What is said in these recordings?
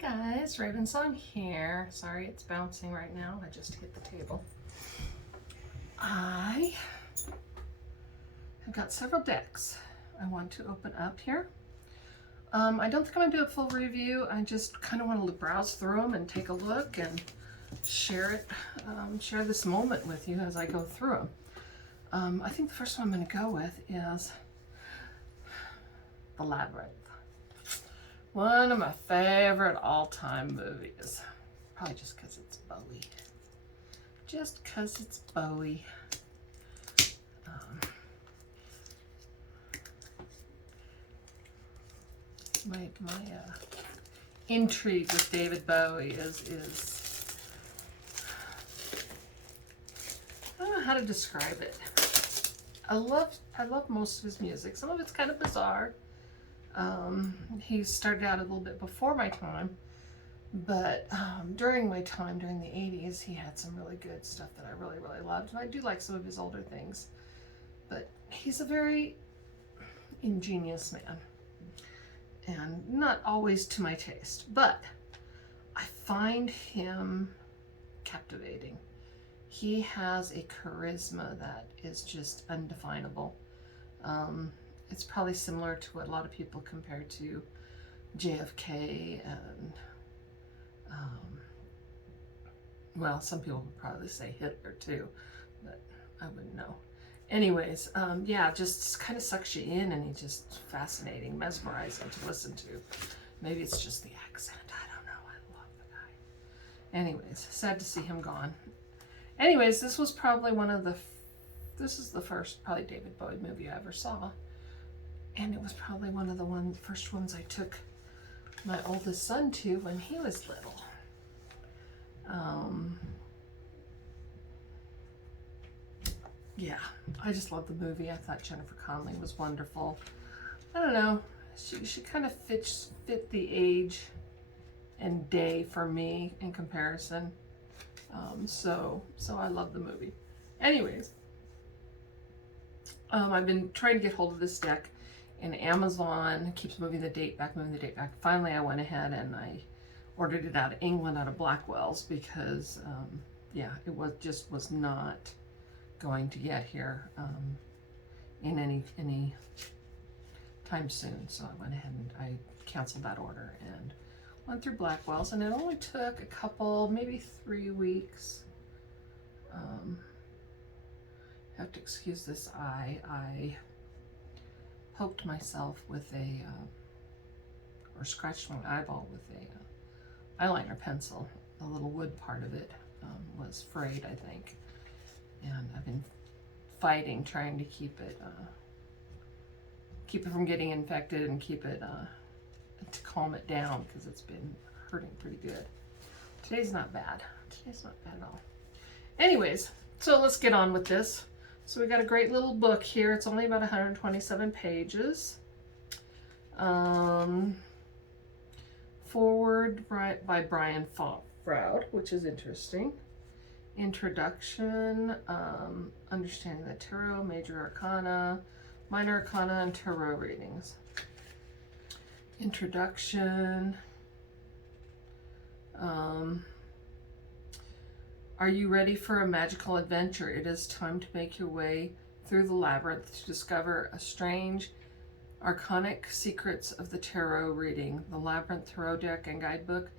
guys, Raven's on here. Sorry it's bouncing right now. I just hit the table. I have got several decks I want to open up here. I don't think I'm going to do a full review. I just kind of want to browse through them and take a look and share this moment with you as I go through them. I think the first one I'm going to go with is The Labyrinth. One of my favorite all-time movies. Probably just because it's Bowie. Just because it's Bowie. My intrigue with David Bowie is I don't know how to describe it. I love most of his music. Some of it's kind of bizarre. He started out a little bit before my time, but during my time, during the 80s, he had some really good stuff that I really, really loved. And I do like some of his older things, but he's a very ingenious man and not always to my taste, but I find him captivating. He has a charisma that is just undefinable. It's probably similar to what a lot of people compare to JFK and, well, some people would probably say Hitler too, but I wouldn't know. Anyways, yeah, just kind of sucks you in, and he's just fascinating, mesmerizing to listen to. Maybe it's just the accent. I don't know. I love the guy. Anyways, sad to see him gone. Anyways, this was probably this is the first probably David Bowie movie I ever saw. And it was probably one of the first ones I took my oldest son to when he was little. Yeah, I just love the movie. I thought Jennifer Connelly was wonderful. I don't know, she kind of fit the age and day for me in comparison. So I love the movie. Anyways, I've been trying to get hold of this deck. And Amazon keeps moving the date back. Finally, I went ahead and I ordered it out of England, out of Blackwell's, because yeah, it was not going to get here in any time soon. So I went ahead and I canceled that order and went through Blackwell's, and it only took a couple, maybe 3 weeks. Have to excuse this eye. I poked myself with or scratched my eyeball with a eyeliner pencil. The little wood part of it was frayed, I think, and I've been fighting, trying to keep it from getting infected and keep it to calm it down, because it's been hurting pretty good. Today's not bad. Today's not bad at all. Anyways, so let's get on with this. So we got a great little book here. It's only about 127 pages. Forward by Brian Froud, which is interesting. Introduction, understanding the tarot, major arcana, minor arcana, and tarot readings. Introduction. Are you ready for a magical adventure? It is time to make your way through the labyrinth to discover a strange, arcanic secrets of the tarot reading. The Labyrinth Tarot Deck and Guidebook,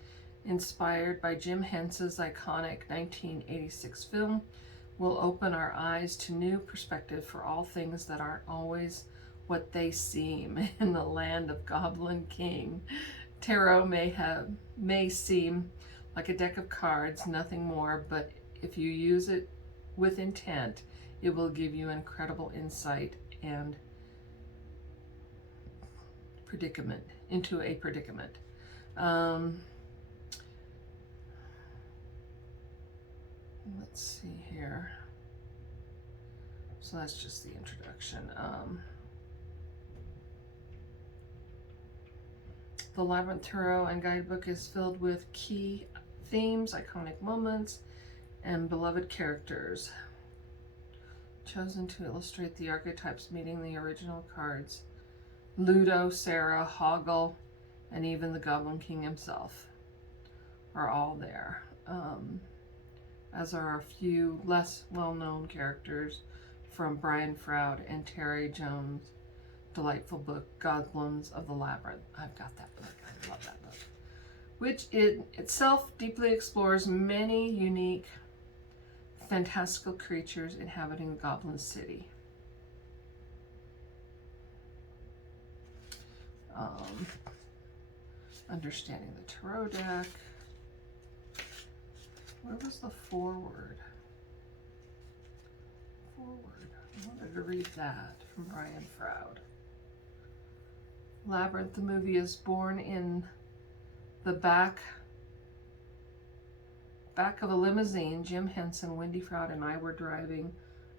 inspired by Jim Henson's iconic 1986 film, will open our eyes to new perspective for all things that aren't always what they seem in the land of Goblin King. Tarot may seem like a deck of cards, nothing more, but if you use it with intent, it will give you incredible insight and into a predicament. Let's see here. So that's just the introduction. The Labyrinth Tarot and Guidebook is filled with key themes, iconic moments, and beloved characters, chosen to illustrate the archetypes meeting the original cards. Ludo, Sarah, Hoggle, and even the Goblin King himself. are all there, as are a few less well-known characters from Brian Froud and Terry Jones' delightful book, Goblins of the Labyrinth. I've got that book. I love that book. Which it itself deeply explores many unique, fantastical creatures inhabiting Goblin City. Understanding the Tarot deck. Where was the foreword? I wanted to read that from Brian Froud. Labyrinth, the movie, is born in the back of a limousine. Jim Henson, Wendy Froud, and I were driving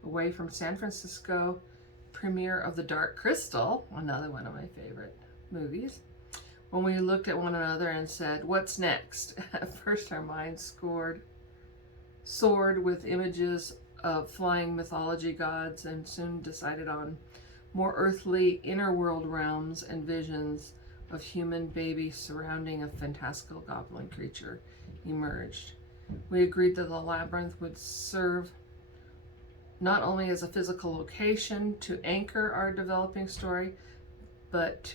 away from San Francisco premiere of The Dark Crystal, another one of my favorite movies, when we looked at one another and said, "What's next?" At first our minds soared with images of flying mythology gods, and soon decided on more earthly inner world realms and visions of human babies surrounding a fantastical goblin creature emerged. We agreed that the Labyrinth would serve not only as a physical location to anchor our developing story, but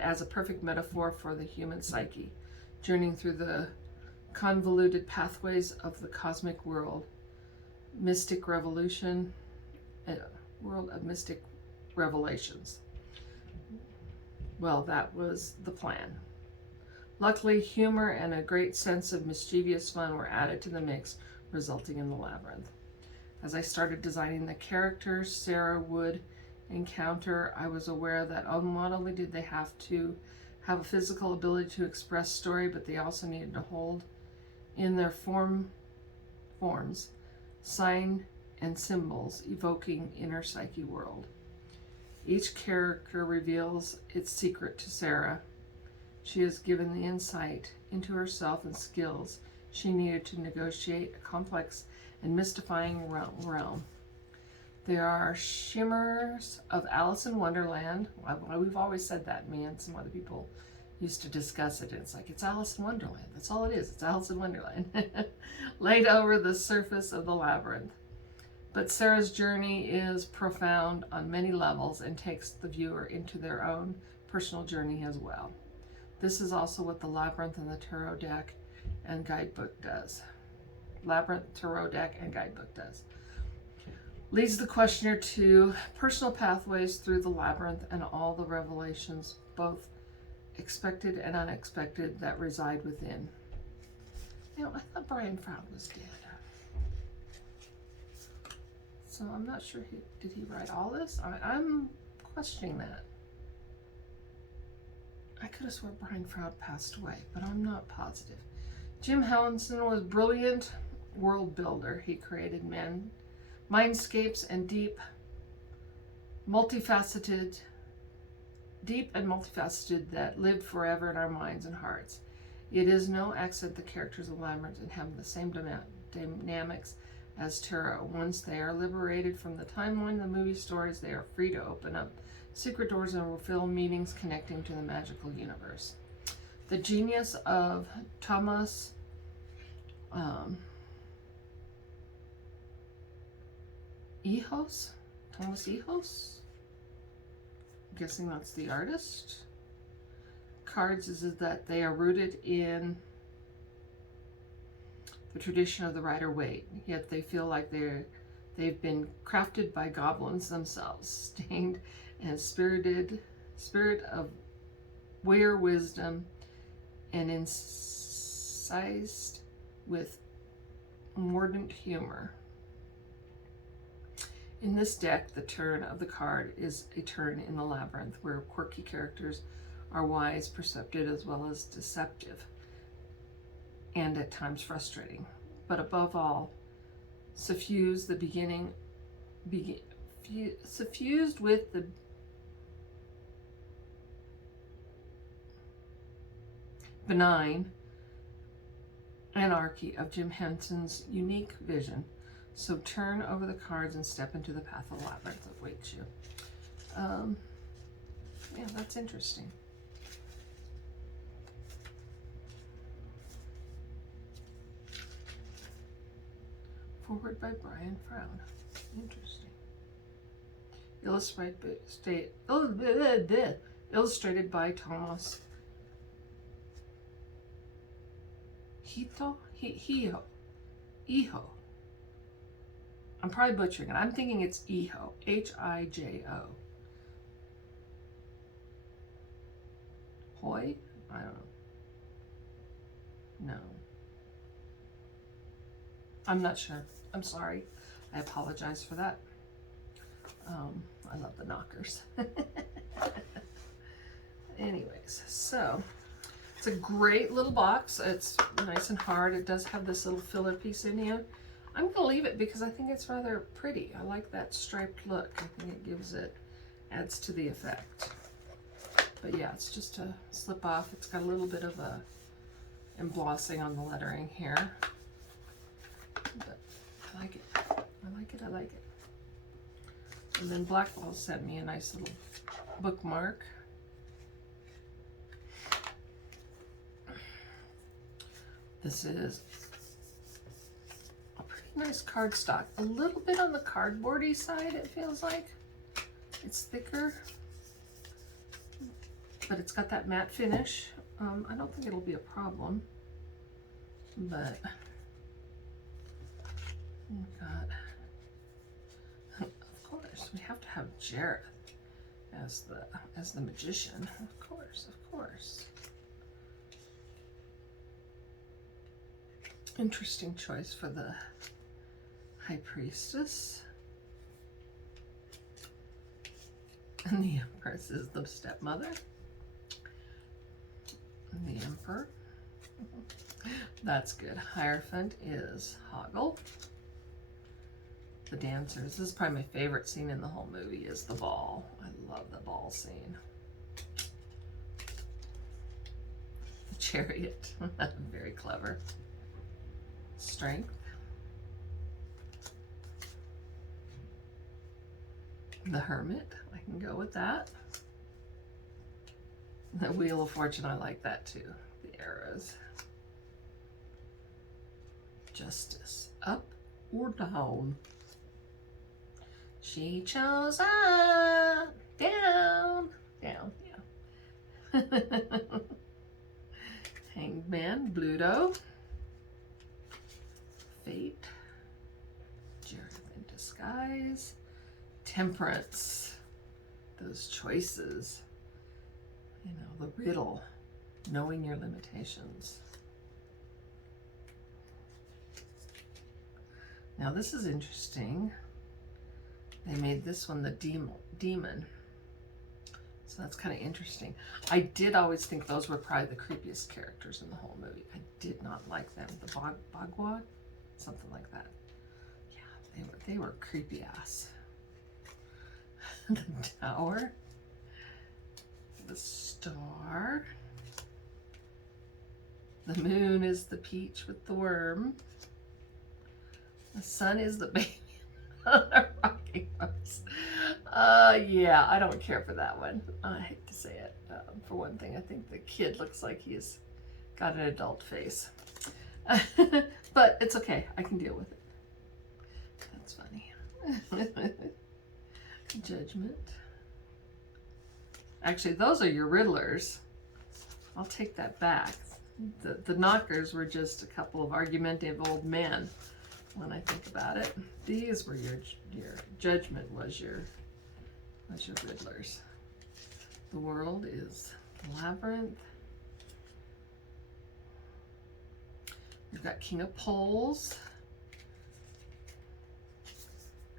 as a perfect metaphor for the human psyche, journeying through the convoluted pathways of the cosmic world of mystic revelations. Well, that was the plan. Luckily, humor and a great sense of mischievous fun were added to the mix, resulting in the Labyrinth. As I started designing the characters Sarah would encounter, I was aware that not only did they have to have a physical ability to express story, but they also needed to hold in their forms, sign and symbols evoking inner psyche world. Each character reveals its secret to Sarah. She is given the insight into herself and skills she needed to negotiate a complex and mystifying realm. There are shimmers of Alice in Wonderland. We've always said that. Me and some other people used to discuss it. It's like, it's Alice in Wonderland. That's all it is. It's Alice in Wonderland. Laid over the surface of the Labyrinth. But Sarah's journey is profound on many levels and takes the viewer into their own personal journey as well. This is also what the Labyrinth and the Tarot deck and guidebook does. Labyrinth, Tarot deck, and guidebook does. Leads the questioner to personal pathways through the Labyrinth and all the revelations, both expected and unexpected, that reside within. You know, I thought Brian Froud was dead. So I'm not sure, did he write all this? I'm questioning that. I could have sworn Brian Froud passed away, but I'm not positive. Jim Henson was brilliant world builder. He created mindscapes and deep and multifaceted that lived forever in our minds and hearts. It is no accident the characters of Labyrinth have the same dynamics as Tarot. Once they are liberated from the timeline of the movie stories, they are free to open up secret doors and reveal meanings connecting to the magical universe. The genius of Thomas Ehos? I'm guessing that's the artist. Cards is that they are rooted in the tradition of the Rider-Waite, yet they feel like they've been crafted by goblins themselves, stained and spirit of weir wisdom and incised with mordant humor. In this deck, the turn of the card is a turn in the Labyrinth, where quirky characters are wise, perceptive, as well as deceptive, and at times frustrating. But above all, suffused with the benign anarchy of Jim Henson's unique vision. So turn over the cards and step into the path of Labyrinth that waits you. Yeah, that's interesting. Forward by Brian Frown. Interesting. Illustrated by Thomas Iho. I'm probably butchering it. I'm thinking it's Iho. Hijo. Hoy? I don't know. No. I'm not sure. I'm sorry. I apologize for that. I love the knockers. Anyways, so it's a great little box. It's nice and hard. It does have this little filler piece in here. I'm going to leave it because I think it's rather pretty. I like that striped look. I think it adds to the effect. But yeah, it's just a slip off. It's got a little bit of a embossing on the lettering here. But I like it. I like it. I like it. And then Blackball sent me a nice little bookmark. This is a pretty nice cardstock. A little bit on the cardboardy side, it feels like. It's thicker, but it's got that matte finish. I don't think it'll be a problem, but oh God. Of course, we have to have Jareth as the magician. Of course, of course. Interesting choice for the High Priestess. And the Empress is the stepmother. And the Emperor. That's good. Hierophant is Hoggle. The dancers. This is probably my favorite scene in the whole movie, is the ball. I love the ball scene. The chariot. Very clever. Strength. The Hermit. I can go with that. The Wheel of Fortune. I like that too. The arrows. Justice. Up or down? She chose up. Down. Down. Yeah. Hanged Man. Bluto. Fate. Jareth in Disguise. Temperance. Those choices. You know, the riddle. Knowing your limitations. Now this is interesting. They made this one the demon. So that's kind of interesting. I did always think those were probably the creepiest characters in the whole movie. I did not like them. The Bogwad? Something like that. Yeah, they were creepy ass. The Tower. The Star. The Moon is the peach with the worm. The Sun is the baby on a rocking horse. Yeah, I don't care for that one. I hate to say it. For one thing, I think the kid looks like he's got an adult face. But it's okay. I can deal with it. That's funny. Judgment. Actually, those are your Riddlers. I'll take that back. The knockers were just a couple of argumentative old men when I think about it. These were your Judgment was your Riddlers. The World is Labyrinth. We've got King of Poles,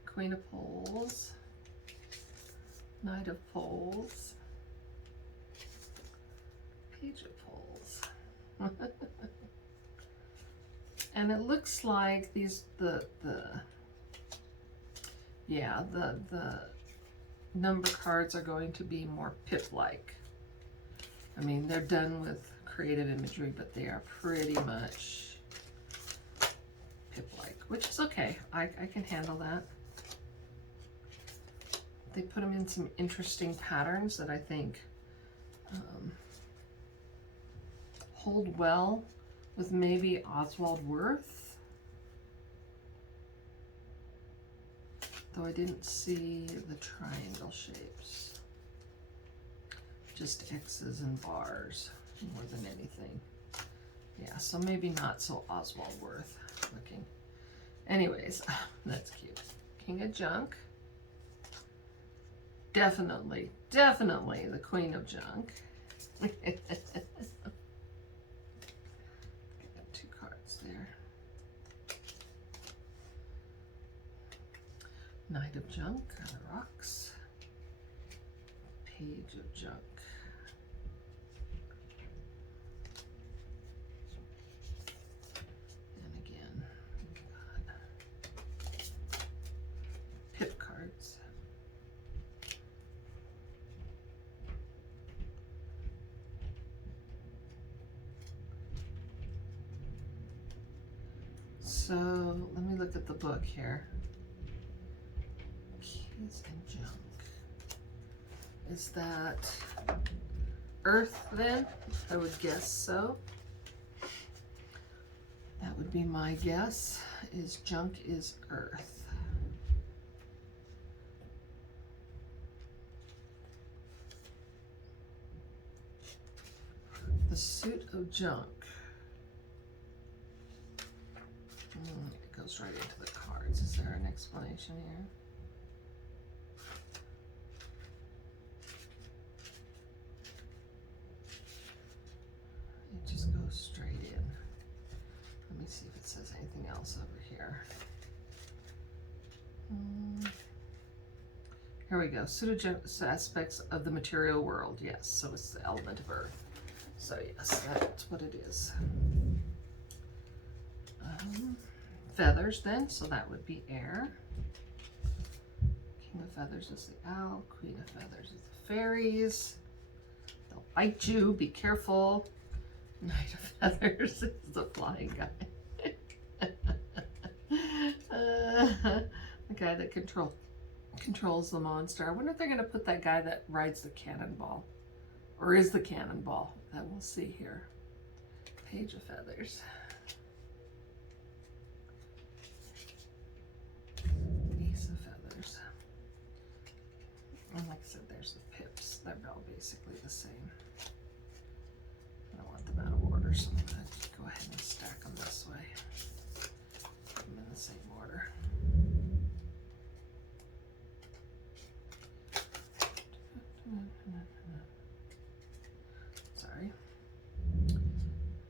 Queen of Poles, Knight of Poles, Page of Poles. And it looks like these the number cards are going to be more Pip-like. I mean, they're done with creative imagery, but they are pretty much Pip-like, which is okay. I can handle that. They put them in some interesting patterns that I think hold well with maybe Oswald Wirth. though I didn't see the triangle shapes. Just X's and bars more than anything. Yeah, so maybe not so Oswald worth looking. Anyways, that's cute. King of Junk. Definitely the Queen of Junk. I got 2 cards there. Knight of Junk on the rocks. Page of Junk. And again, we've got pip cards. So let me look at the book here. Keys and Junk. Is that Earth then? I would guess so. That would be my guess, is Junk is Earth. The suit of Junk. It goes right into the cards. Is there an explanation here? It just goes straight in. Let me see if it says anything else over here. Here we go. Pseudo aspects of the material world. Yes, so it's the element of Earth. So yes, that's what it is. Feathers then, so that would be air. King of Feathers is the owl. Queen of Feathers is the fairies. They'll bite you, be careful. Knight of Feathers is the flying guy. The guy that controls the monster. I wonder if they're going to put that guy that rides the cannonball. Or is the cannonball. That we'll see here. Page of Feathers. Ace of Feathers. And like I said, there's the pips. They're all basically the same. I don't want them out of order, so I'm going to go ahead and stack them this way. Put them in the same order. Sorry.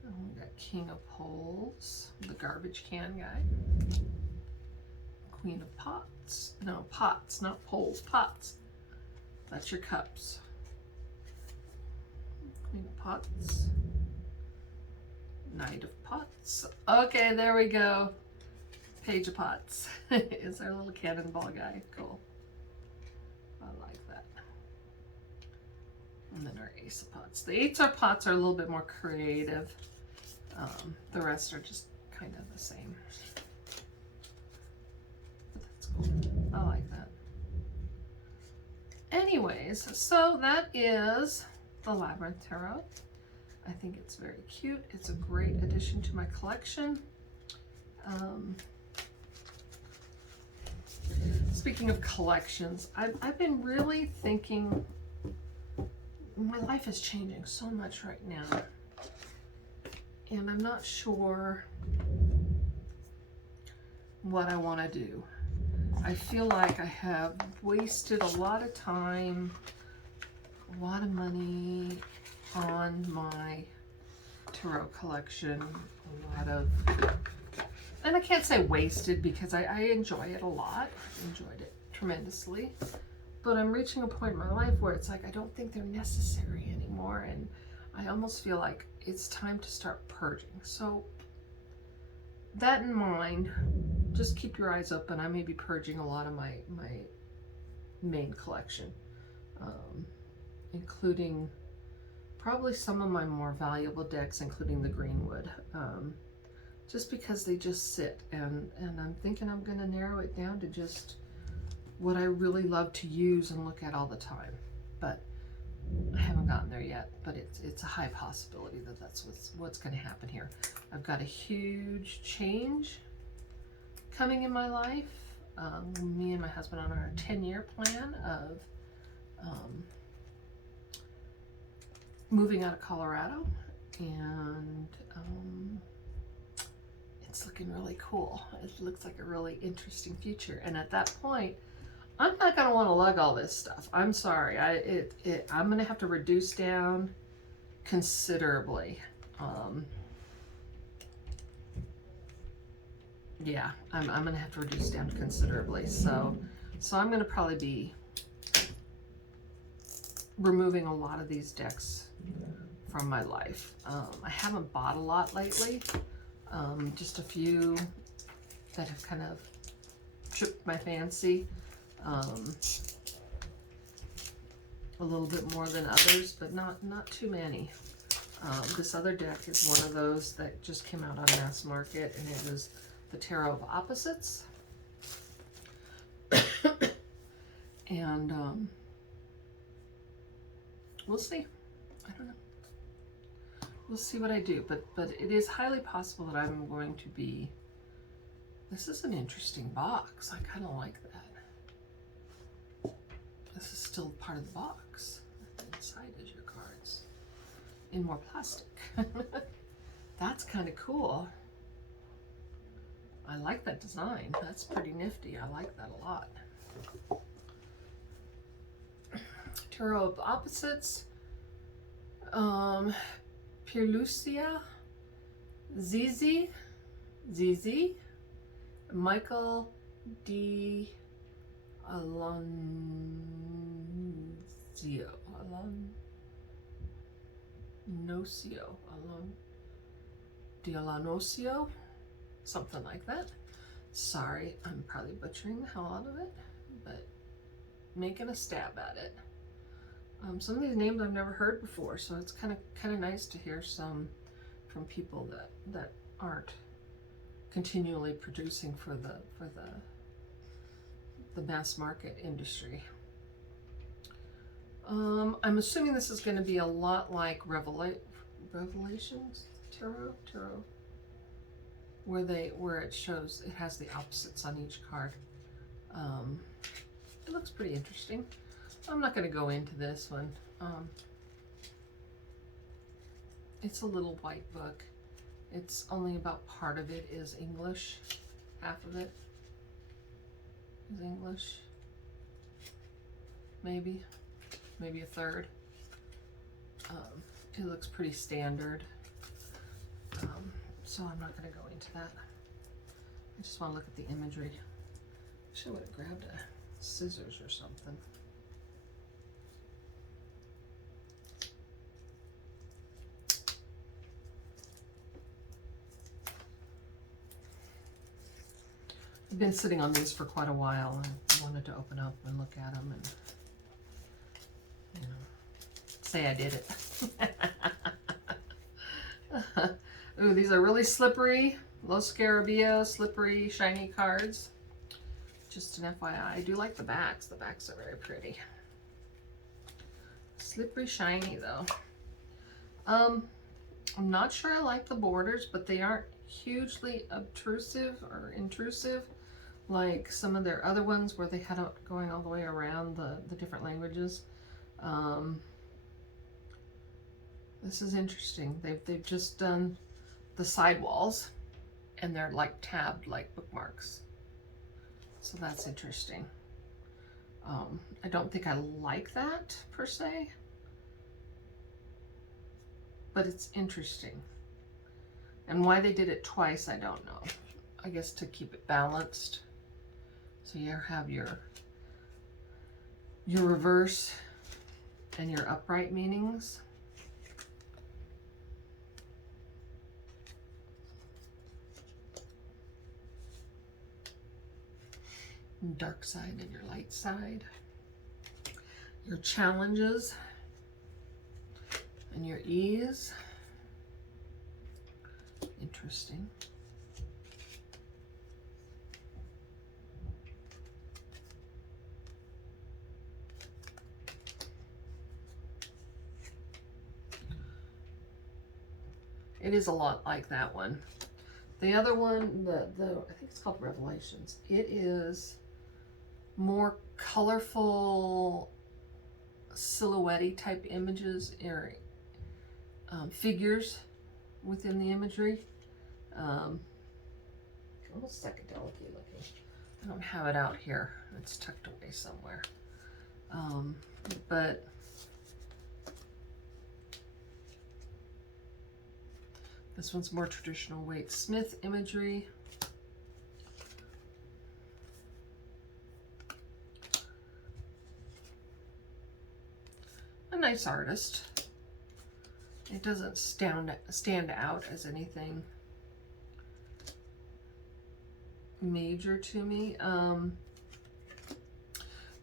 We got King of Poles, the garbage can guy. Queen of Pots. No, pots, not poles, pots. That's your cups. Queen of Pots. Knight of Pots. Okay, there we go. Page of Pots is our little cannonball guy. Cool. I like that. And then our Ace of Pots. The Eights of Pots are a little bit more creative. The rest are just kind of the same. But that's cool. I like that. Anyways, so that is the Labyrinth Tarot. I think it's very cute. It's a great addition to my collection. Speaking of collections, I've been really thinking, my life is changing so much right now, and I'm not sure what I want to do. I feel like I have wasted a lot of time, a lot of money on my tarot collection, a lot of, and I can't say wasted because I enjoy it a lot. I enjoyed it tremendously. But I'm reaching a point in my life where it's like I don't think they're necessary anymore, and I almost feel like it's time to start purging. So that in mind, just keep your eyes open. I may be purging a lot of my main collection, including probably some of my more valuable decks, including the Greenwood, just because they just sit, and I'm thinking I'm going to narrow it down to just what I really love to use and look at all the time. But I haven't gotten there yet, but it's a high possibility that that's what's going to happen here. I've got a huge change coming in my life. me and my husband on our 10-year plan of moving out of Colorado, and it's looking really cool. It looks like a really interesting future. And at that point, I'm not going to want to lug all this stuff. I'm sorry. I'm going to have to reduce down considerably. Yeah, I'm going to have to reduce down considerably. So I'm going to probably be removing a lot of these decks from my life. I haven't bought a lot lately. Just a few that have kind of tripped my fancy. A little bit more than others, but not too many. This other deck is one of those that just came out on Mass Market, and it was the Tarot of Opposites. And we'll see. I don't know. We'll see what I do, but it is highly possible that I'm going to be. This is an interesting box. I kind of like that. This is still part of the box. Inside is your cards in more plastic. That's kind of cool. I like that design. That's pretty nifty. I like that a lot. Tarot of Opposites. Pierlucia, Zizi, Michael D. Alonso, something like that. Sorry, I'm probably butchering the hell out of it, but making a stab at it. Some of these names I've never heard before, so it's kind of nice to hear some from people that aren't continually producing for the mass market industry. I'm assuming this is going to be a lot like Revelations Tarot, where it shows it has the opposites on each card. It looks pretty interesting. I'm not going to go into this one. It's a little white book. It's only about part of it is English. Half of it is English. Maybe a third. It looks pretty standard. So I'm not going to go into that. I just want to look at the imagery. I should have grabbed a scissors or something. I've been sitting on these for quite a while and wanted to open up and look at them and, say I did it. Ooh, these are really slippery, low scarabeo, slippery, shiny cards. Just an FYI, I do like the backs. The backs are very pretty. Slippery, shiny though. I'm not sure I like the borders, but they aren't hugely obtrusive or intrusive like some of their other ones where they had it going all the way around the different languages. This is interesting. They've just done the sidewalls and they're like tabbed like bookmarks. So that's interesting. I don't think I like that per se, but it's interesting. And why they did it twice, I don't know. I guess to keep it balanced. So you have your reverse and your upright meanings. Dark side and your light side. Your challenges and your ease. Interesting. It is a lot like that one. The other one, I think it's called Revelations. It is more colorful silhouette type images or figures within the imagery. Almost psychedelic looking. I don't have it out here. It's tucked away somewhere. But this one's more traditional Waite Smith imagery. A nice artist. It doesn't stand out as anything major to me.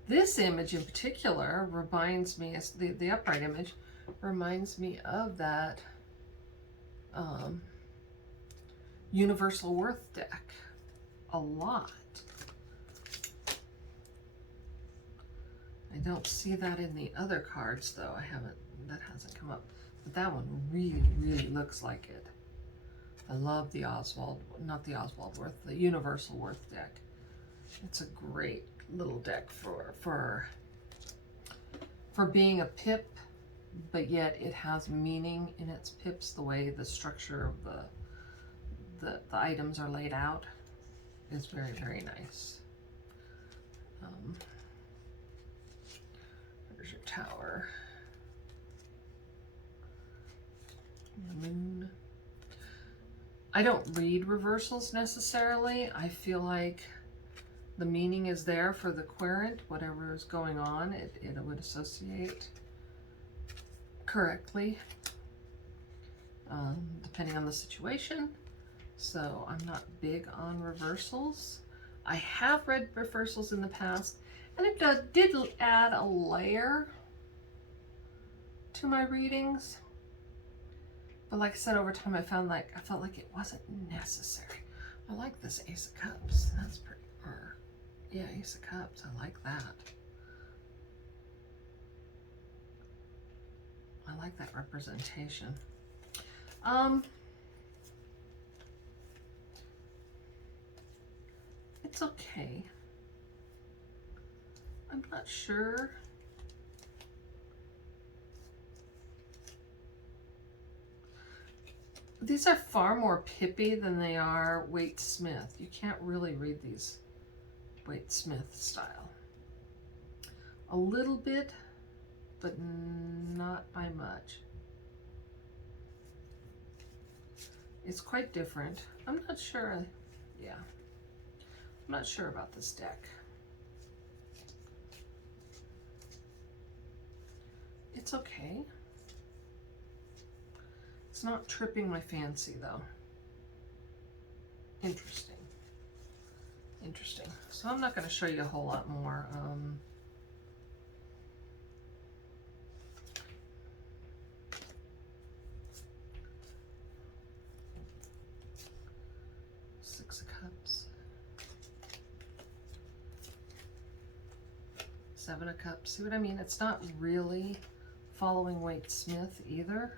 This image in particular reminds me, the upright image reminds me of that Universal Worth deck a lot. I don't see that in the other cards though. That hasn't come up. But that one really, really looks like it. I love the not the Oswald Worth, the Universal Worth deck. It's a great little deck for being a pip, but yet it has meaning in its pips. The way the structure of the items are laid out is very, very nice. There's your tower. The moon. I don't read reversals necessarily. I feel like the meaning is there for the querent, whatever is going on, it would associate correctly, depending on the situation. So I'm not big on reversals. I have read reversals in the past, and it did add a layer to my readings. But like I said, over time I felt like it wasn't necessary. I like this Ace of Cups. That's pretty, yeah, Ace of Cups. I like that. I like that representation. It's okay. I'm not sure. These are far more pippy than they are Waite Smith. You can't really read these Waite Smith style. A little bit, but not by much. It's quite different. I'm not sure. Yeah. I'm not sure about this deck. It's okay. It's not tripping my fancy though. Interesting. Interesting. So I'm not going to show you a whole lot more. Six of Cups. Seven of Cups. See what I mean? It's not really following Waite Smith either.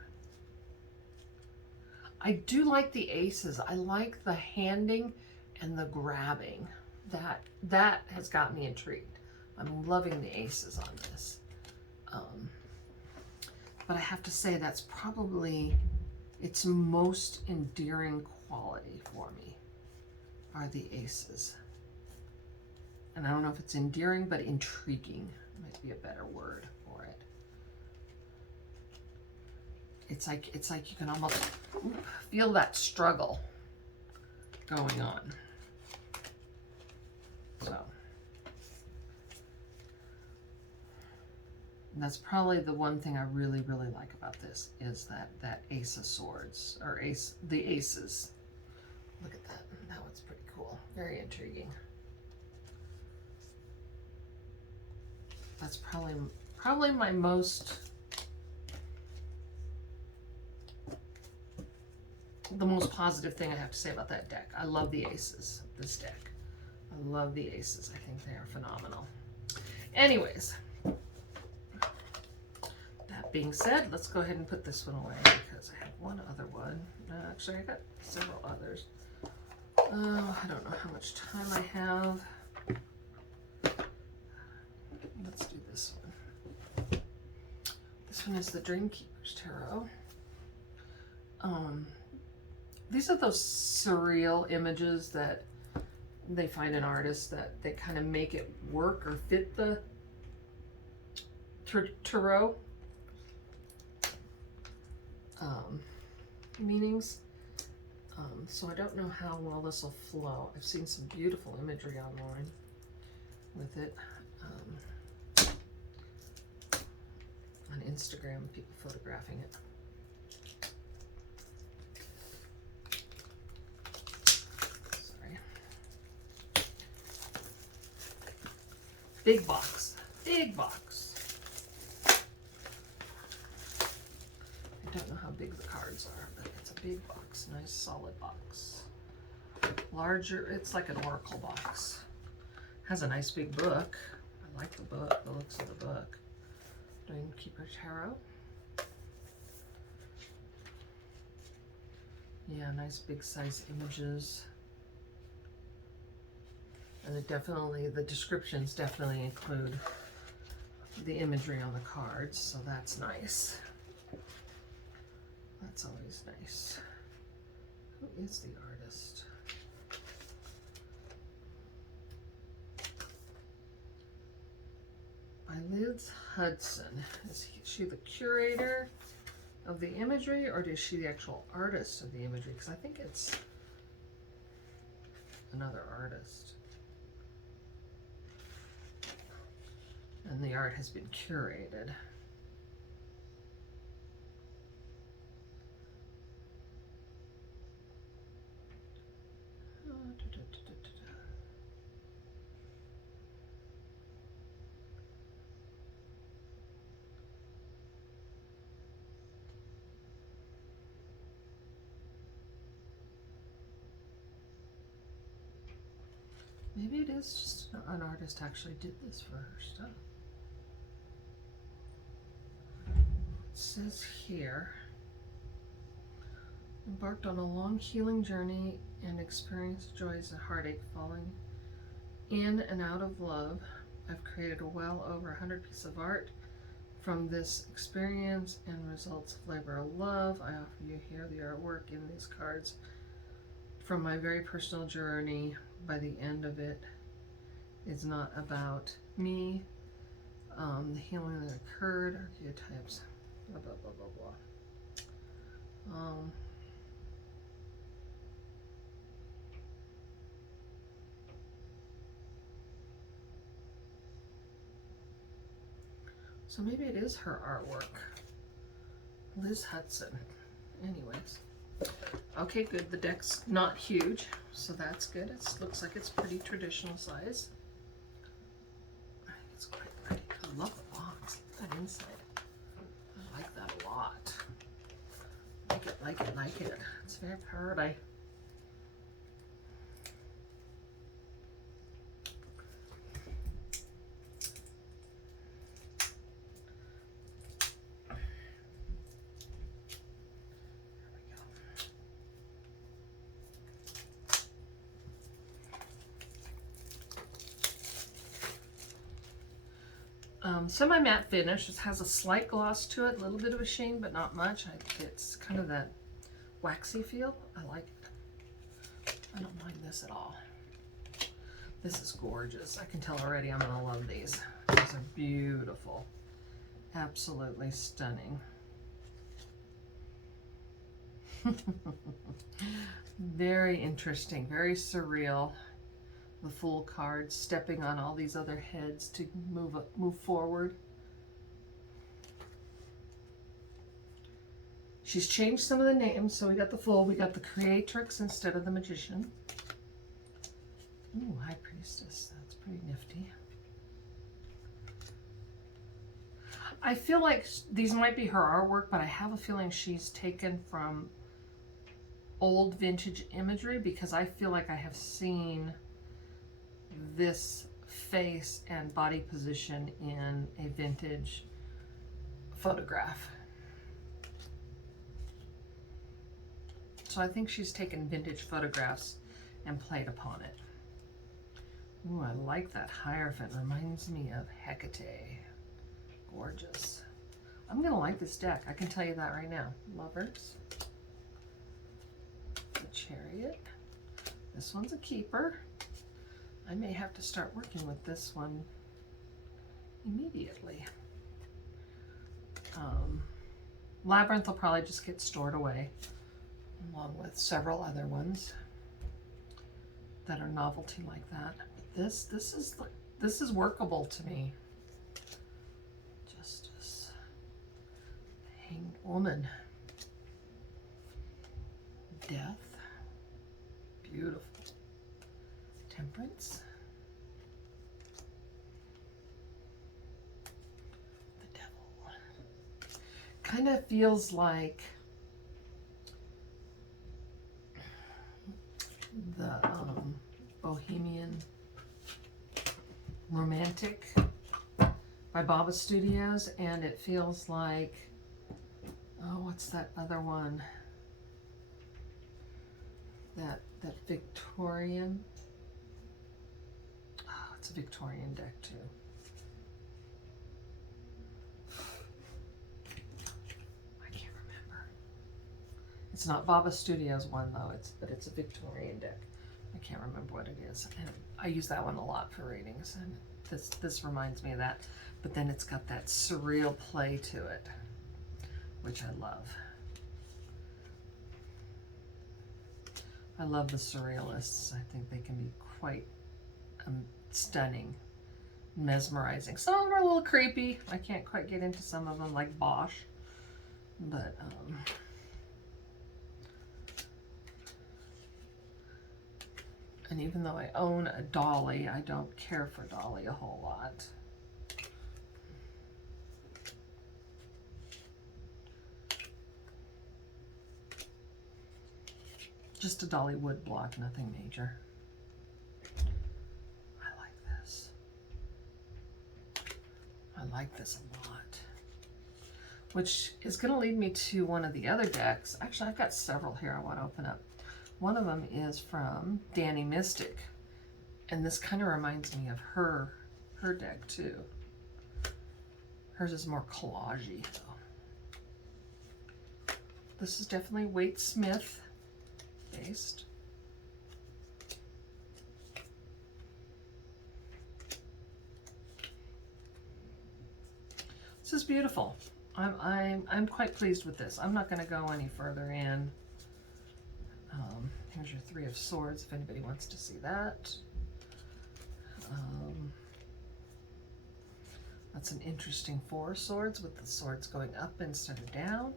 I do like the aces. I like the handing and the grabbing. That has got me intrigued. I'm loving the aces on this. But I have to say that's probably its most endearing quality for me are the aces. And I don't know if it's endearing, but intriguing might be a better word for it. It's like you can almost feel that struggle going on. So and that's probably the one thing I really, really like about this is that Ace of Swords, or the aces. Look at that. That one's pretty cool. Very intriguing. That's probably my the most positive thing I have to say about that deck. I love the aces of this deck. I love the aces. I think they are phenomenal. Anyways, that being said, let's go ahead and put this one away because I have one other one. Actually, I got several others. I don't know how much time I have. Let's do this one. This one is the Dreamkeepers Tarot. These are those surreal images that they find an artist that they kind of make it work or fit the tarot meanings. So I don't know how well this will flow. I've seen some beautiful imagery online with it. On Instagram, people photographing it. Sorry. Big box. Big box. I don't know how big the cards are, but it's a big box. Nice solid box. Larger, it's like an oracle box. Has a nice big book. I like the book, the looks of the book. Dreamkeeper Tarot. Yeah, nice big size images. And it definitely, the descriptions definitely include the imagery on the cards, so that's nice. That's always nice. Who is the artist? By Liz Hudson. Is she the curator of the imagery, or is she the actual artist of the imagery? Because I think it's another artist. And the art has been curated. Maybe it is just an artist actually did this for her stuff. It says here, embarked on a long healing journey and experienced joys and heartache falling in and out of love. I've created well over 100 pieces of art from this experience and results of labor of love. I offer you here the artwork in these cards from my very personal journey. By the end of it, it's not about me, the healing that occurred, archetypes, blah, blah, blah, blah, blah. So maybe it is her artwork. Liz Hudson. Anyways. Okay, good. The deck's not huge, so that's good. It looks like it's pretty traditional size. I think it's quite pretty. I love the box. Look at that inside. I like that a lot. Like it, like it, like it. It's very pretty. Semi-matte finish. It has a slight gloss to it, a little bit of a sheen, but not much. It's kind of that waxy feel. I like it. I don't mind this at all. This is gorgeous. I can tell already I'm gonna love these. These are beautiful. Absolutely stunning. Very interesting, very surreal. The Fool card stepping on all these other heads to move forward. She's changed some of the names, so we got the Fool, we got the Creatrix instead of the Magician. Ooh, High Priestess, that's pretty nifty. I feel like these might be her artwork, but I have a feeling she's taken from old vintage imagery, because I feel like I have seen this face and body position in a vintage photograph. So I think she's taken vintage photographs and played upon it. Ooh, I like that Hierophant. Reminds me of Hecate. Gorgeous. I'm going to like this deck. I can tell you that right now. Lovers. The Chariot. This one's a keeper. I may have to start working with this one immediately. Labyrinth will probably just get stored away, along with several other ones that are novelty like that. But this is workable to me. Justice. Hanged Woman. Death. Beautiful. Temperance. The Devil. Kind of feels like the Bohemian Romantic by Baba Studios, and it feels like, oh, what's that other one? That Victorian. Oh, it's a Victorian deck too. I can't remember. It's not Baba Studios one though. But it's a Victorian deck. I can't remember what it is. And I use that one a lot for readings, and this reminds me of that. But then it's got that surreal play to it, which I love. I love the surrealists. I think they can be quite stunning, mesmerizing. Some of them are a little creepy. I can't quite get into some of them, like Bosch. But and even though I own a dolly, I don't care for dolly a whole lot. Just a dolly wood block, nothing major. I like this. I like this a lot. Which is going to lead me to one of the other decks. Actually, I've got several here I want to open up. One of them is from Danny Mystic. And this kind of reminds me of her deck too. Hers is more collage-y though. This is definitely Waite Smith based. This is beautiful. I'm quite pleased with this. I'm not going to go any further in. Here's your Three of Swords if anybody wants to see that. That's an interesting Four of Swords with the swords going up instead of down.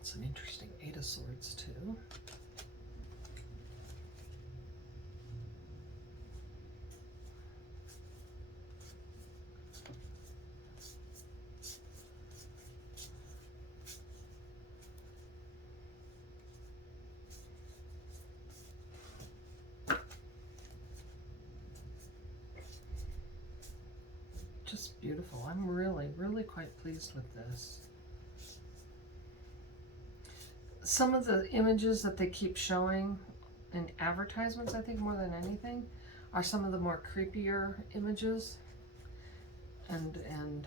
It's an interesting Eight of Swords too. Just beautiful. I'm really quite pleased with this. Some of the images that they keep showing in advertisements, I think more than anything, are some of the more creepier images. And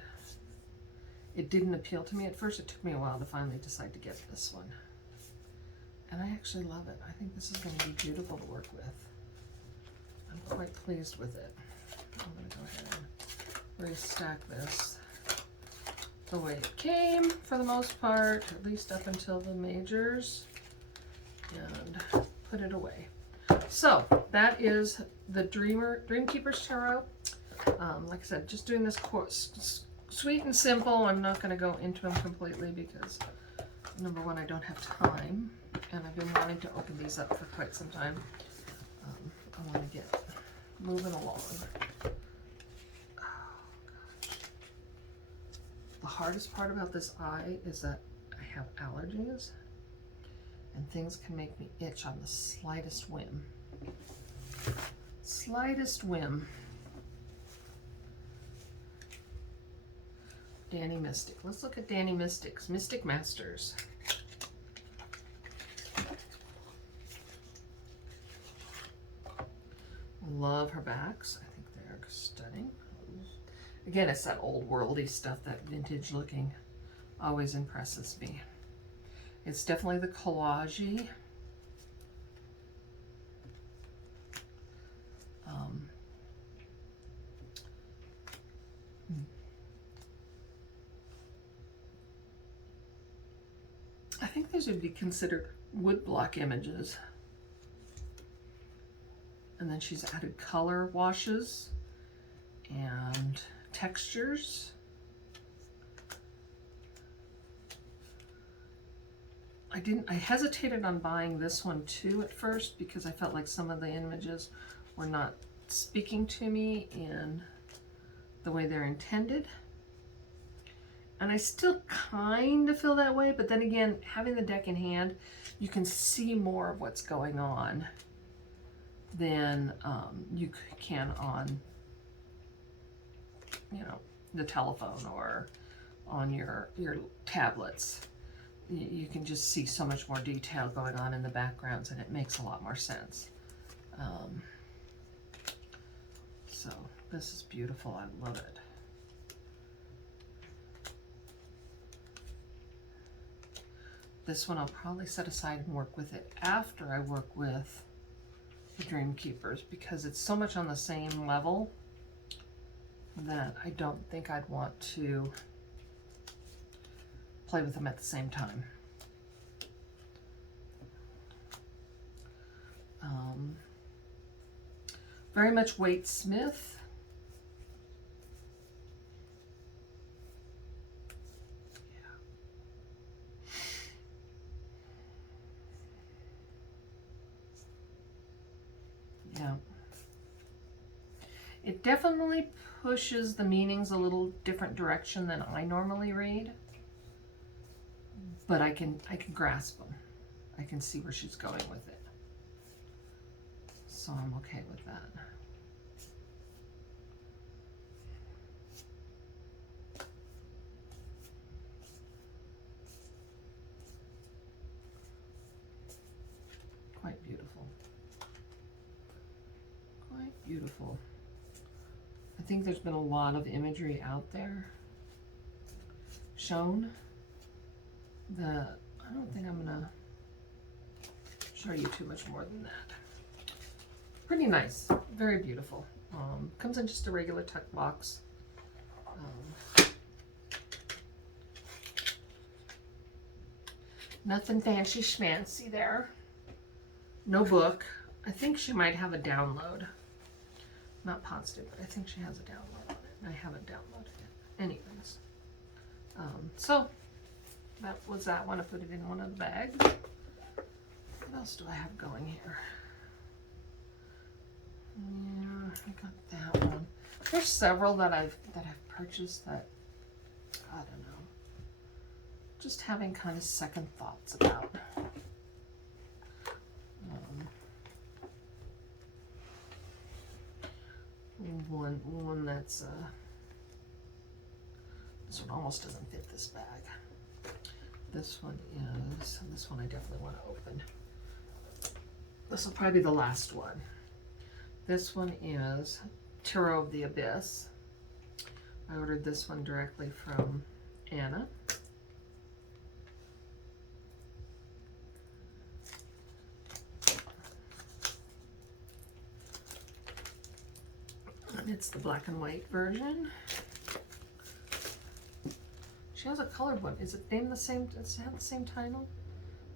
it didn't appeal to me at first. It took me a while to finally decide to get this one. And I actually love it. I think this is going to be beautiful to work with. I'm quite pleased with it. I'm going to go ahead and restack this the way it came for the most part, at least up until the majors, and put it away. So that is the Dreamkeepers Tarot. Like I said, just doing this course, sweet and simple. I'm not going to go into them completely because, number one, I don't have time, and I've been wanting to open these up for quite some time. I want to get moving along. The hardest part about this eye is that I have allergies and things can make me itch on the slightest whim. Slightest whim. Danny Mystic. Let's look at Danny Mystic's Mystic Masters. Love her backs. I think they're stunning. Again, it's that old worldy stuff, that vintage looking always impresses me. It's definitely the collage-y. I think these would be considered woodblock images. And then she's added color washes and textures. I hesitated on buying this one too at first because I felt like some of the images were not speaking to me in the way they're intended. And I still kind of feel that way, but then again, having the deck in hand, you can see more of what's going on than you can on, you know, the telephone or on your tablets. You can just see so much more detail going on in the backgrounds, and it makes a lot more sense. So this is beautiful. I love it. This one I'll probably set aside and work with it after I work with the Dreamkeepers, because it's so much on the same level that I don't think I'd want to play with them at the same time. Very much Waite Smith. Yeah. It definitely pushes the meanings a little different direction than I normally read, but I can grasp them. I can see where she's going with it. So I'm okay with that. Quite beautiful. Quite beautiful. I think there's been a lot of imagery out there shown that I don't think I'm gonna show you too much more than that. Pretty nice, very beautiful. Comes in just a regular tuck box. Nothing fancy schmancy there. No book. I think she might have a download. Not positive, but I think she has a download on it. I haven't downloaded it. Anyways. So that was that one. I put it in one of the bags. What else do I have going here? Yeah, I got that one. There's several that I've purchased that I don't know. Just having kind of second thoughts about. One that's this one almost doesn't fit this bag. This one I definitely want to open. This will probably be the last one. This one is Tarot of the Abyss. I ordered this one directly from Anna. And it's the black and white version. She has a colored one. Is it named the same? Does it have the same title?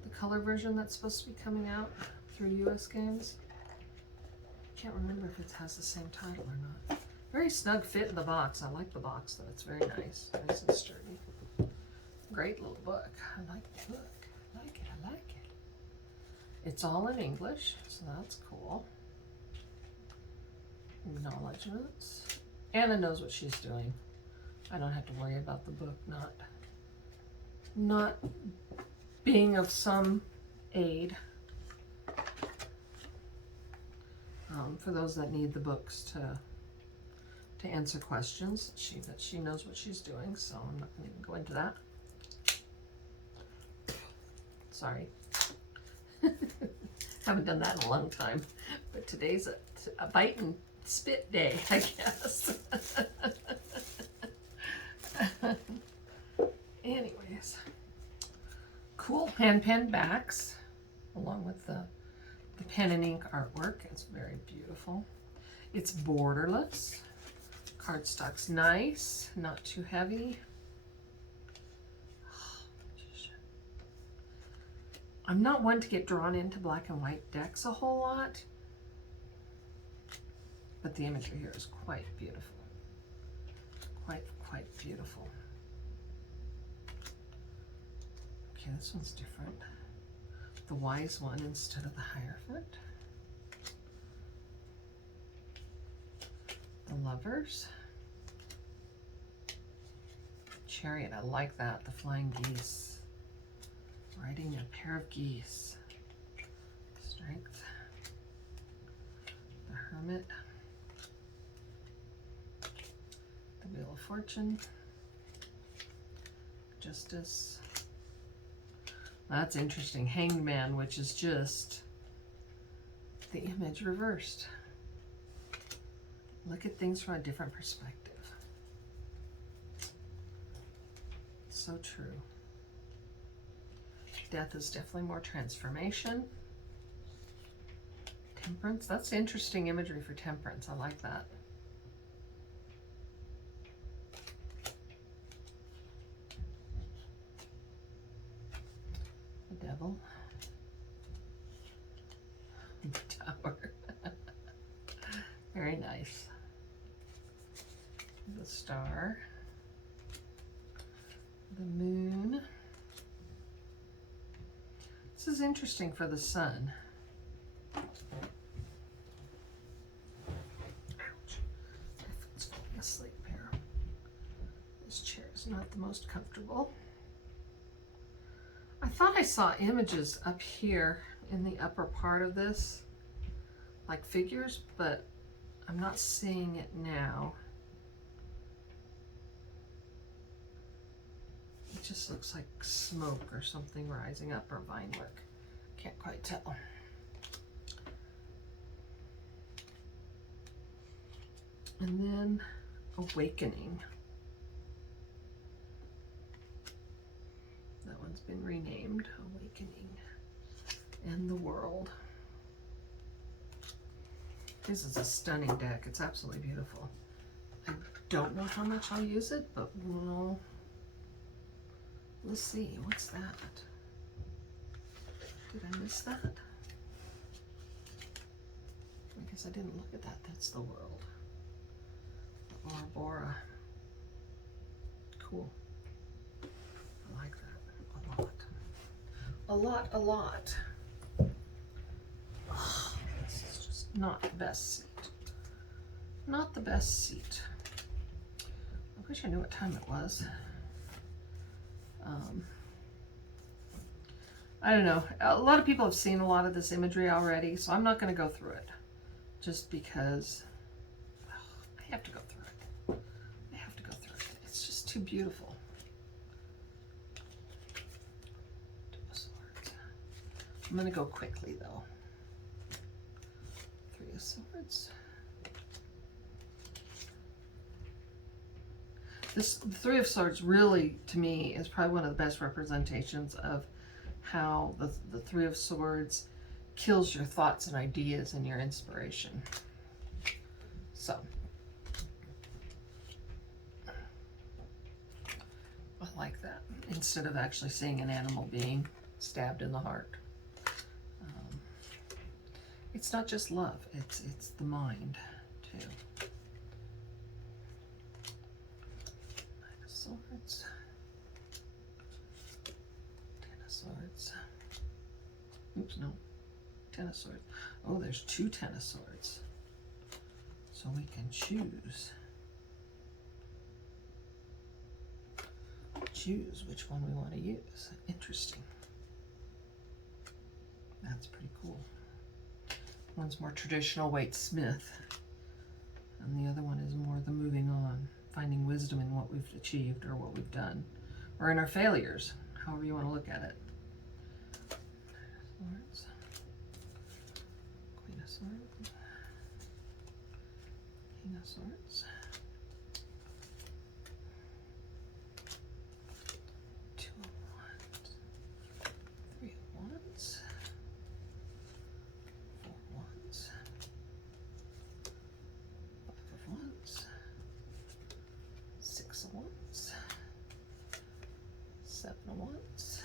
The color version that's supposed to be coming out through US Games. Can't remember if it has the same title or not. Very snug fit in the box. I like the box though. It's very nice and sturdy. Great little book. I like the book. I like it. I like it. It's all in English, so that's cool. Acknowledgements. Anna knows what she's doing. I don't have to worry about the book not being of some aid. For those that need the books to to answer questions. She knows what she's doing, so I'm not going to even go into that. Sorry. Haven't done that in a long time, but today's a bite and spit day, I guess. Anyways, cool hand pen backs along with the pen and ink artwork. It's very beautiful. It's borderless. Cardstock's nice, not too heavy. I'm not one to get drawn into black and white decks a whole lot, but the imagery here is quite beautiful. Quite beautiful. Okay, this one's different. The wise one instead of the Hierophant. The Lovers. Chariot, I like that. The flying geese. Riding a pair of geese. Strength. The Hermit. The Wheel of Fortune. Justice. That's interesting. Hanged Man, which is just the image reversed. Look at things from a different perspective. So true. Death is definitely more transformation. Temperance, that's interesting imagery for Temperance. I like that. The Devil. The Tower. Very nice. The Star. The Moon. This is interesting for the Sun. Ouch. My foot's falling asleep here. This chair is not the most comfortable. I thought I saw images up here in the upper part of this, like figures, but I'm not seeing it now. It just looks like smoke or something rising up, or vine work. Can't quite tell. And then Awakening. That one's been renamed Awakening. And the World. This is a stunning deck. It's absolutely beautiful. I don't know how much I'll use it, but we'll see. What's that? Did I miss that? I guess I didn't look at that. That's the World. The Ouroboros. Cool. I like that a lot. A lot, a lot. Oh, this is just not the best seat. Not the best seat. I wish I knew what time it was. I don't know. A lot of people have seen a lot of this imagery already, so I'm not going to go through it. Just because I have to go through it. I have to go through it. It's just too beautiful. I'm going to go quickly, though. Three of Swords. This Three of Swords really, to me, is probably one of the best representations of how the Three of Swords kills your thoughts and ideas and your inspiration. So, I like that. Instead of actually seeing an animal being stabbed in the heart. It's not just love, it's the mind, too. Nine of Swords. Ten of Swords. Oops, no. Ten of Swords. Oh, there's two Ten of Swords. So we can choose which one we want to use. Interesting. That's pretty cool. One's more traditional, Waite Smith. And the other one is more the moving on, finding wisdom in what we've achieved or what we've done, or in our failures, however you want to look at it. Swords. Queen of Swords. King of Swords. Two of Wands. Three of Wands. Four of Wands. Five of Wands. Six of Wands. Seven of Wands.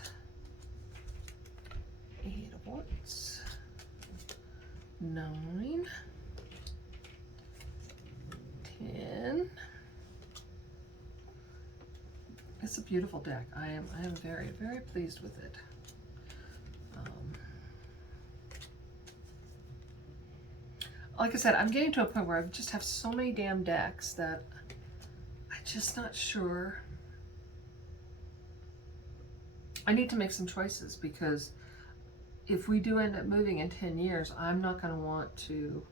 Eight of Wands. 9. 10. It's a beautiful deck. I am very, very pleased with it. Like I said, I'm getting to a point where I just have so many damn decks that I'm just not sure. I need to make some choices, because if we do end up moving in 10 years, I'm not going to want to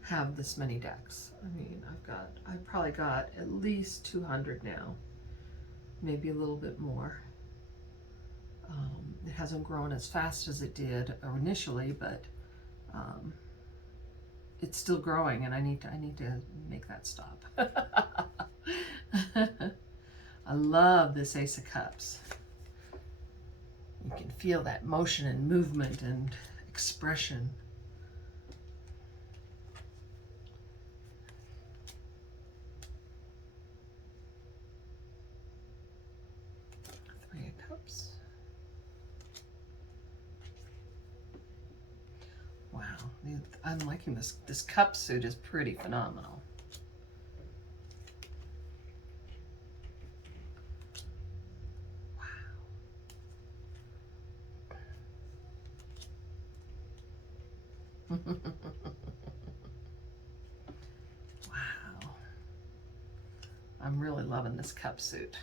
have this many decks. I mean, I've probably got at least 200 now, maybe a little bit more. It hasn't grown as fast as it did initially, but it's still growing, and I need to make that stop. I love this Ace of Cups. You can feel that motion and movement and expression. Three of Cups. Wow, I'm liking this. This cup suit is pretty phenomenal. Wow. Wow. I'm really loving this cup suit.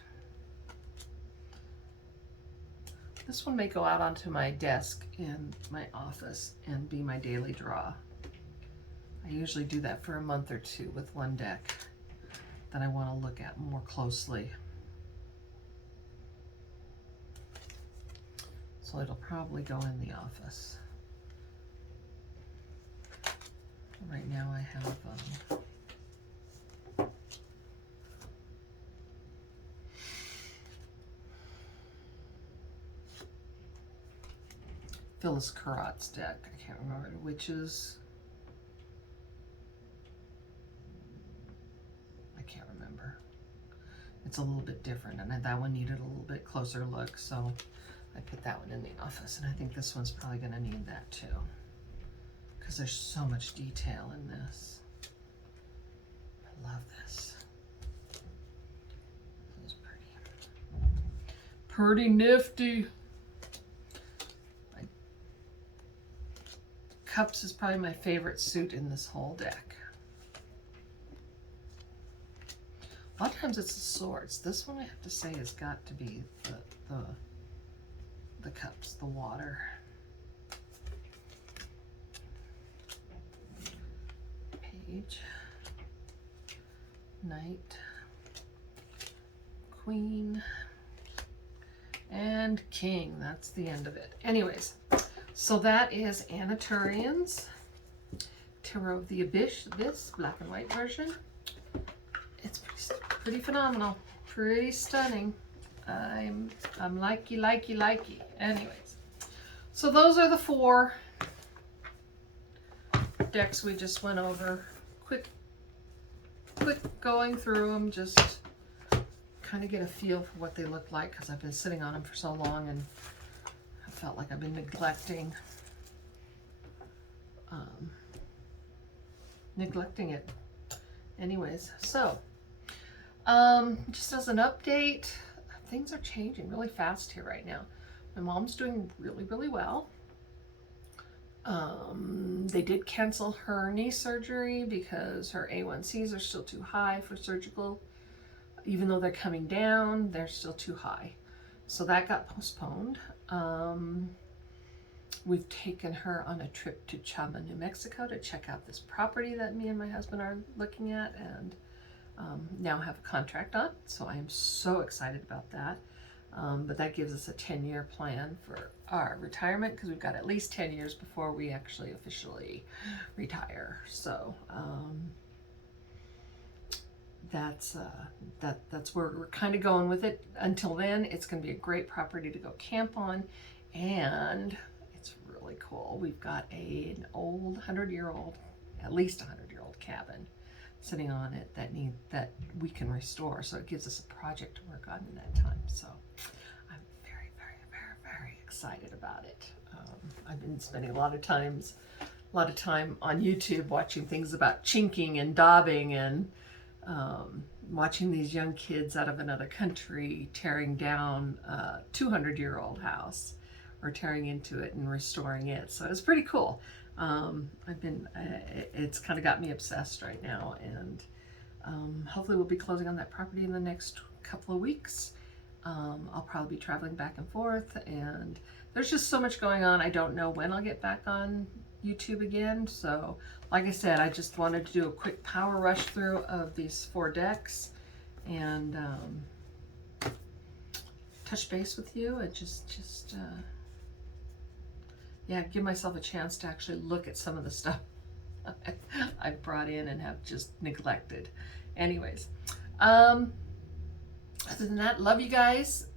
This one may go out onto my desk in my office and be my daily draw. I usually do that for a month or two with one deck that I want to look at more closely. So it'll probably go in the office. Right now I have Phyllis Carrot's deck. I can't remember which is. I can't remember. It's a little bit different, and that one needed a little bit closer look, so I put that one in the office, and I think this one's probably going to need that too, because there's so much detail in this. I love this. This is pretty. Pretty nifty. Cups is probably my favorite suit in this whole deck. A lot of times it's the swords. This one I have to say has got to be the cups, the water. Page, Knight, Queen, and King. That's the end of it. Anyways, so that is Anna Turian's Tarot of the Abyss, this black and white version. It's pretty phenomenal, pretty stunning. I'm likey. Anyways, so those are the 4 decks we just went over. Quick going through them, just kind of get a feel for what they look like, because I've been sitting on them for so long and I felt like I've been neglecting it. Anyways, so just as an update, things are changing really fast here right now. My mom's doing really well. They did cancel her knee surgery because her A1Cs are still too high for surgical. Even though they're coming down, they're still too high. So that got postponed. we've taken her on a trip to Chama, New Mexico to check out this property that me and my husband are looking at, and now have a contract on, so I am so excited about that. But that gives us a 10-year plan for our retirement, because we've got at least 10 years before we actually officially retire. So that's where we're kind of going with it. Until then, it's going to be a great property to go camp on, and it's really cool. We've got an old 100-year-old, at least 100-year-old cabin sitting on it that we can restore. So it gives us a project to work on in that time. So I'm very, very, very, very excited about it. I've been spending a lot of time on YouTube watching things about chinking and daubing, and watching these young kids out of another country tearing down a 200-year-old house, or tearing into it and restoring it. So it's pretty cool. It's kind of got me obsessed right now, and hopefully we'll be closing on that property in the next couple of weeks. I'll probably be traveling back and forth, and there's just so much going on. I don't know when I'll get back on YouTube again. So like I said, I just wanted to do a quick power rush through of these 4 decks, and touch base with you, and just yeah, give myself a chance to actually look at some of the stuff I've brought in and have just neglected. Anyways, other than that, love you guys.